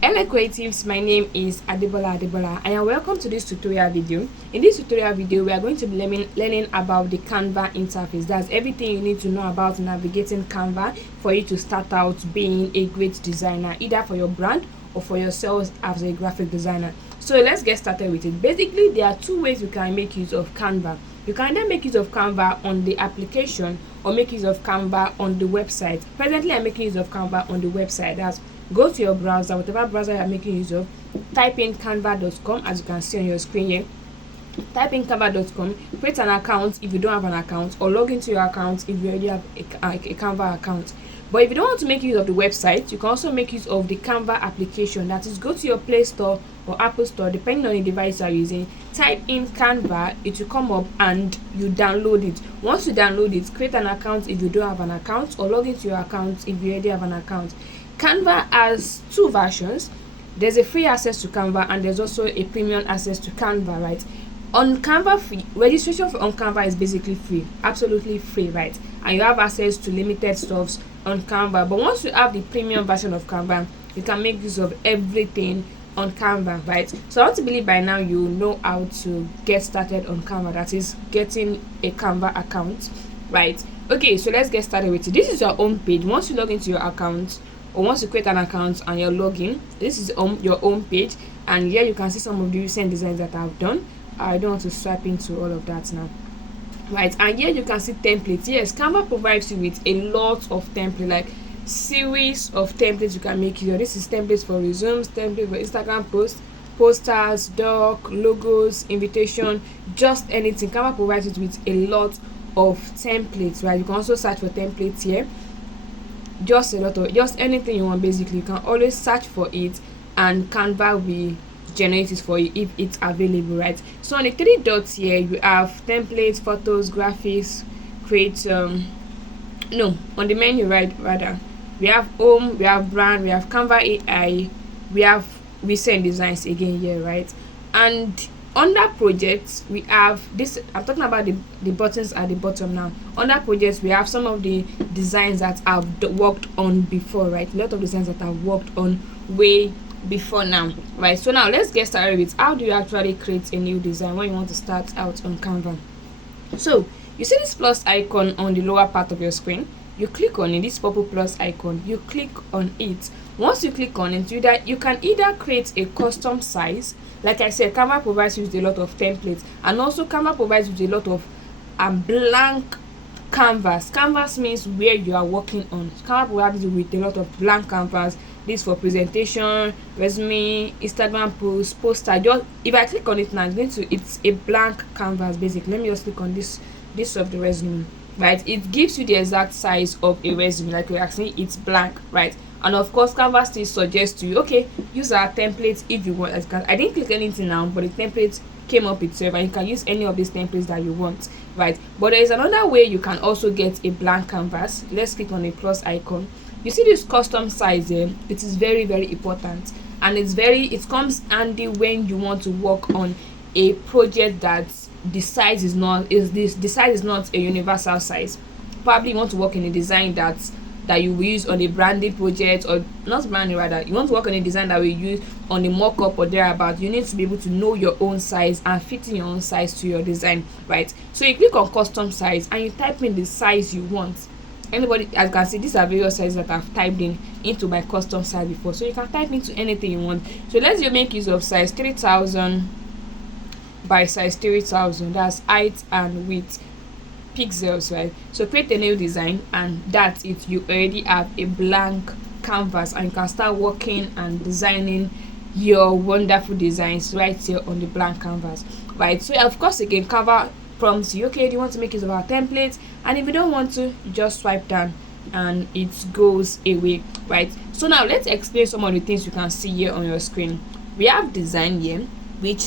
Hello creatives, my name is Adebola and welcome to this tutorial video. In this tutorial video, we are going to be learning about the Canva interface. That's everything you need to know about navigating Canva for you to start out being a great designer, either for your brand or for yourself as a graphic designer. So let's get started with it. Basically, there are two ways you can make use of Canva. You can either make use of Canva on the application or make use of Canva on the website. Presently, I'm making use of Canva on the website. That's go to your browser, whatever browser you're making use of, type in canva.com as you can see on your screen here. Type in canva.com, create an account if you don't have an account, or log into your account if you already have a Canva account. But if you don't want to make use of the website, you can also make use of the Canva application. That is, go to your Play Store or Apple Store, depending on the device you are using. Type in Canva, it will come up and you download it. Once you download it, create an account if you don't have an account, or log into your account if you already have an account. Canva has two versions. There's a free access to Canva and there's also a premium access to Canva, right? On Canva, free registration on Canva is basically free, absolutely free, right? And you have access to limited stuffs on Canva. But once you have the premium version of Canva, you can make use of everything on Canva, right? So I want to believe by now you know how to get started on Canva, that is getting a Canva account, right? Okay, so let's get started with it. This is your home page. Once you log into your account, or once you create an account and you're logging, this is your home page, and here you can see some of the recent designs that I've done. I don't want to swipe into all of that now, right? And here you can see templates. Yes, Canva provides you with a lot of templates, like series of templates you can make use of. This is templates for resumes, templates for Instagram posts, posters, doc, logos, invitation, just anything. Canva provides you with a lot of templates, right? You can also search for templates here. Just a lot of, just anything you want. Basically, you can always search for it and Canva will generate it for you if it's available, right? So on the three dots here, you have templates, photos, graphics, create no, on the menu, right, rather, we have home, we have brand, we have Canva AI, we have recent designs again here, right? And under projects, we have this. I'm talking about the buttons at the bottom now. Under projects, we have some of the designs that I've worked on before, right? A lot of designs that I've worked on way before now, right? So now let's get started with how do you actually create a new design when you want to start out on Canva. So you see this plus icon on the lower part of your screen. You click on it, this purple plus icon, you click on it. Once you click on it, you can either create a custom size. Like I said, Canva provides you with a lot of templates, and also Canva provides you with a lot of blank canvas. Canvas means where you are working on. Canva provides you with a lot of blank canvas. This for presentation, resume, Instagram post, poster. Just if I click on it now, it's a blank canvas basically. Let me just click on this of the resume, right? It gives you the exact size of a resume, like you're asking, it's blank, right? And of course, Canva still suggests to you, okay, use our templates if you want. I didn't click anything now, but the template came up itself, and you can use any of these templates that you want, right? But there is another way you can also get a blank canvas. Let's click on the plus icon. You see this custom size here. It is very, very important, and it comes handy when you want to work on a project that the size is not a universal size. Probably you want to work in a design that you will use on a branded project, or not branding rather, you want to work on a design that we use on a mock-up or thereabout. You need to be able to know your own size and fitting your own size to your design, right? So you click on custom size and you type in the size you want. Anybody, as you can see, these are various sizes that I've typed into my custom size before, so you can type into anything you want. So let's just make use of size 3000 by size 3000. That's height and width pixels, right? So create a new design, and that's it. You already have a blank canvas, and you can start working and designing your wonderful designs right here on the blank canvas, right? So of course, again, Canva prompts you, okay, do you want to make use of our templates? And if you don't want to, you just swipe down and it goes away, right? So now let's explain some of the things you can see here on your screen. We have design here, which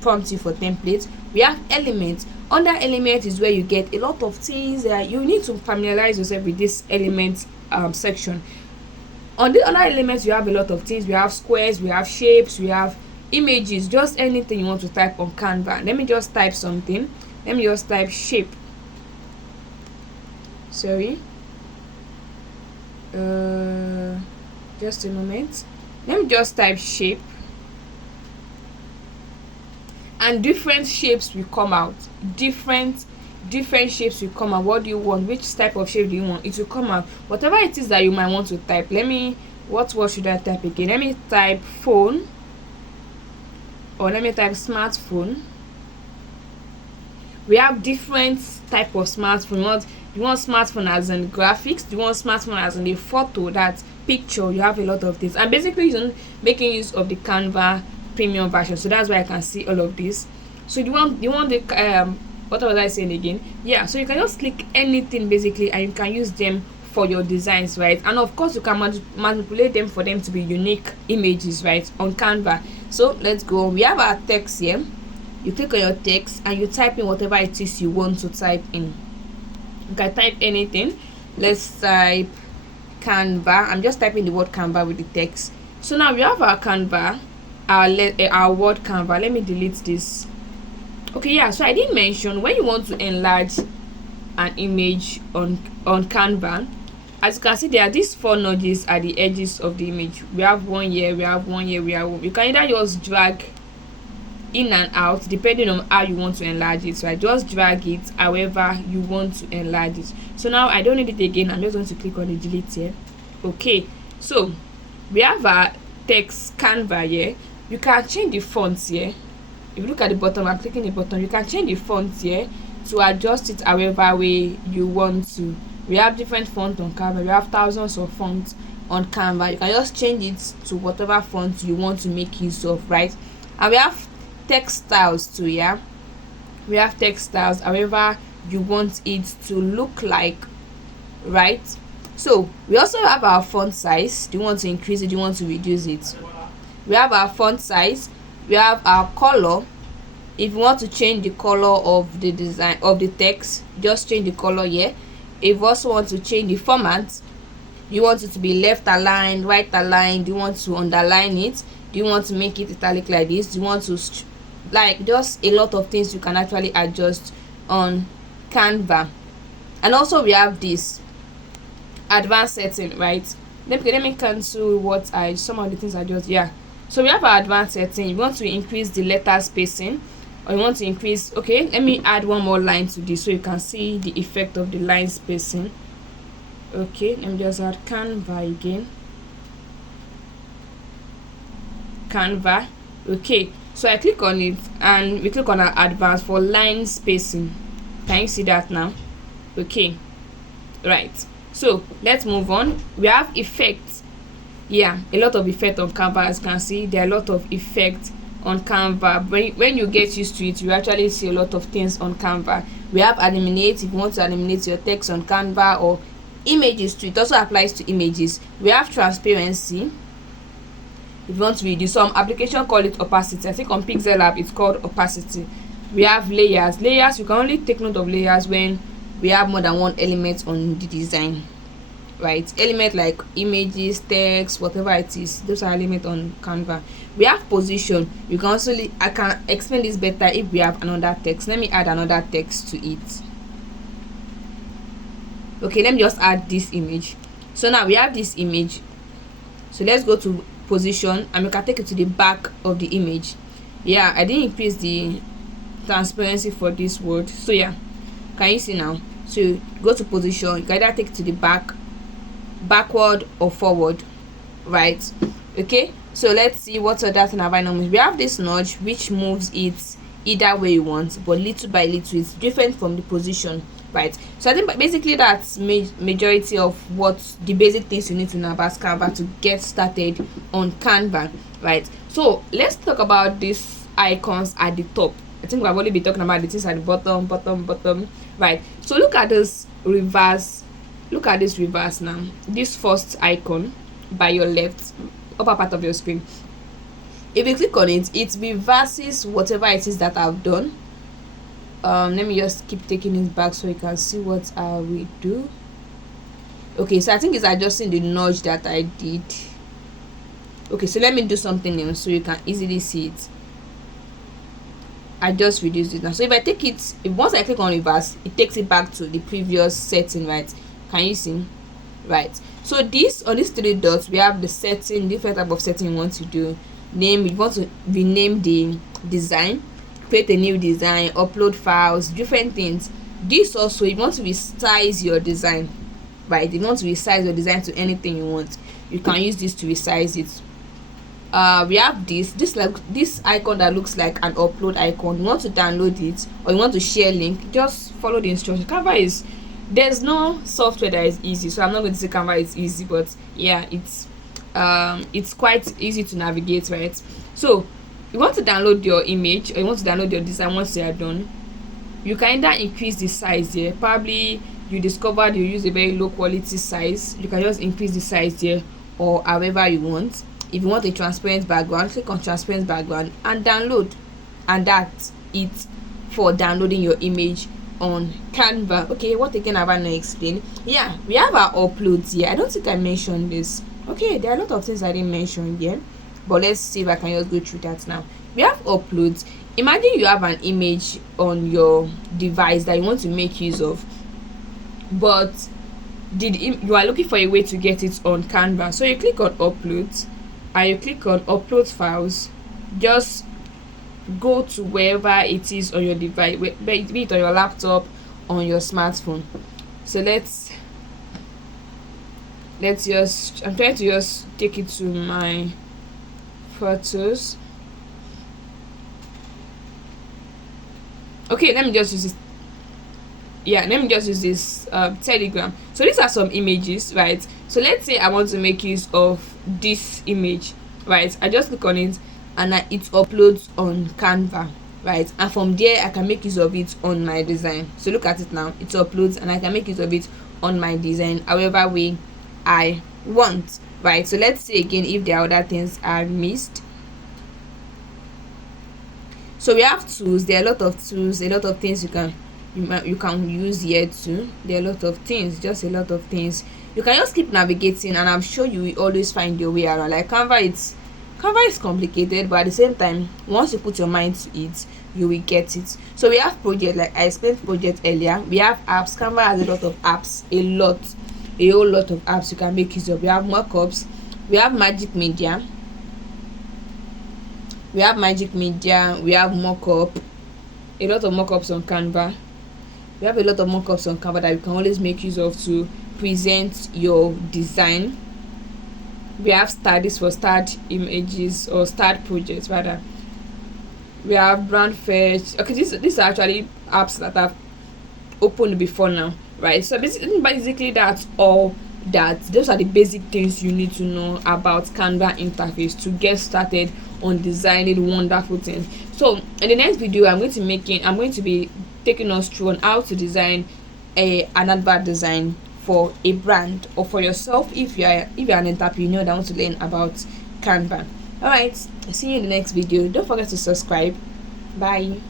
prompts you for templates. We have elements. Under elements is where you get a lot of things that you need to familiarize yourself with this element section. On the other elements, you have a lot of things. We have squares, we have shapes, we have images, just anything you want to type on Canva. Let me just type something. Let me just type shape. Sorry, just a moment. Let me just type shape, and different shapes will come out. Different shapes will come out. What do you want? Which type of shape do you want? It will come out. Whatever it is that you might want to type. Let me, what word should I type again? Let me type phone, or let me type smartphone. We have different type of smartphone. You want smartphone as in graphics? Do you want smartphone as in the photo, that picture? You have a lot of things. I'm basically making use of the Canva premium version, so that's why I can see all of this. So you want the what was I saying again? Yeah, so you can just click anything basically, and you can use them for your designs, right? And of course you can manipulate them for them to be unique images, right, on Canva. So let's go. We have our text here. You click on your text and you type in whatever it is you want to type in. You can type anything. Let's type Canva. I'm just typing the word Canva with the text. So now we have our Canva, our word Canva. Let me delete this. Okay, yeah, so I didn't mention when you want to enlarge an image on Canva. As you can see, there are these 4 notches at the edges of the image. We have one here, we have one here, we have one. You can either just drag in and out depending on how you want to enlarge it. So I just drag it however you want to enlarge it. So now I don't need it again. I'm just going to click on the delete here. Okay, so we have our text Canva here. You can change the fonts here. If you look at the bottom, I'm clicking the bottom. You can change the fonts here to adjust it however way you want to. We have different fonts on Canva. We have thousands of fonts on Canva. You can just change it to whatever font you want to make use of, right? And we have text styles too. Yeah, we have text styles however you want it to look like, right? So we also have our font size. Do you want to increase it? Do you want to reduce it? We have our font size. We have our color. If you want to change the color of the design of the text, just change the color here. If you also want to change the format, you want it to be left aligned, right aligned, do you want to underline it, do you want to make it italic like this, do you want to like, just a lot of things you can actually adjust on Canva. And also we have this advanced setting, right? Let me cancel what some of the things I just, yeah. So we have our advanced setting. You want to increase the letter spacing, or you want to increase, okay, let me add one more line to this so you can see the effect of the line spacing. Okay, let me just add Canva again. Canva. Okay, so I click on it and we click on our advanced for line spacing. Can you see that now? Okay, right. So let's move on. We have effects. Yeah, a lot of effect on Canva. As you can see, there are a lot of effects on Canva. When you get used to it, you actually see a lot of things on Canva. We have eliminate. If you want to eliminate your text on Canva, or images too, it also applies to images. We have transparency. If you want to reduce, some application call it opacity. I think on Pixel app it's called opacity. We have layers. You can only take note of layers when we have more than one element on the design, right? Element like images, text, whatever it is, those are elements on Canva. We have position. You can also, I can explain this better if we have another text. Let me add another text to it. Okay, let me just add this image. So now we have this image. So let's go to position and we can take it to the back of the image. Yeah, I didn't increase the transparency for this word. So yeah, can you see now? So you go to position, you can either take it to the back, backward or forward, right? Okay, so let's see what other thing have I noticed. We have this notch which moves it either way you want, but little by little. It's different from the position, right? So I think basically that's majority of what the basic things you need to know about Canva to get started on Canva, right? So let's talk about these icons at the top. I think we've only been talking about the things at the bottom, right? So look at this reverse. Look at this reverse now. This first icon by your left upper part of your screen. If you click on it, it reverses whatever it is that I've done. Let me just keep taking it back so you can see what I will do. Okay, so I think it's adjusting the nudge that I did. Okay, so let me do something else so you can easily see it. I just reduced it now. So if I take it, once I click on reverse, it takes it back to the previous setting, right? Can you see? Right. So this, on these three dots, we have the setting, different type of setting you want to do. Name, you want to rename the design, create a new design, upload files, different things. This also, you want to resize your design, right? You want to resize your design to anything you want, you can use this to resize it. We have this like this icon that looks like an upload icon. You want to download it or you want to share link, just follow the instruction. Canva is, there's no software that is easy, so I'm not going to say Canva is easy, but yeah, it's quite easy to navigate, right? So you want to download your image or you want to download your design. Once you are done, you can either increase the size here. Probably you discovered you use a very low quality size, you can just increase the size here, or however you want. If you want a transparent background, click on transparent background and download, and that's it for downloading your image on Canva. Okay, what again have I not explained? Yeah, we have our uploads here. I don't think I mentioned this. Okay, there are a lot of things I didn't mention here, but let's see if I can just go through that now. We have uploads. Imagine you have an image on your device that you want to make use of, but you are looking for a way to get it on Canva. So you click on uploads and you click on upload files. Just go to wherever it is on your device, be it on your laptop, on your smartphone. So let's just, I'm trying to just take it to my photos. Okay, let me just use this. Yeah, let me just use this Telegram. So these are some images, right? So let's say I want to make use of this image, right? I just click on it and it uploads on Canva, right? And from there I can make use of it on my design. So look at it now, it uploads and I can make use of it on my design however way I want, right? So let's say again, if there are other things I missed. So we have tools. There are a lot of tools, a lot of things you can use here too. There are a lot of things, just a lot of things. You can just keep navigating and I'm sure you will always find your way around. Like Canva is complicated, but at the same time, once you put your mind to it, you will get it. So we have project, like I explained project earlier. We have apps. Canva has a lot of apps, a whole lot of apps you can make use of. We have mockups, we have magic media, we have mockup, a lot of mockups on Canva. We have a lot of mockups on Canva that you can always make use of to present your design. We have this for start images or start projects rather. We have brand fetch. Okay, these are actually apps that I've opened before now, right? So basically that's all. Those are the basic things you need to know about Canva interface to get started on designing wonderful things. So in the next video I'm going to be taking us through on how to design an advert design for a brand or for yourself if you're an entrepreneur that wants to learn about Canva. All right, see you in the next video. Don't forget to subscribe. Bye.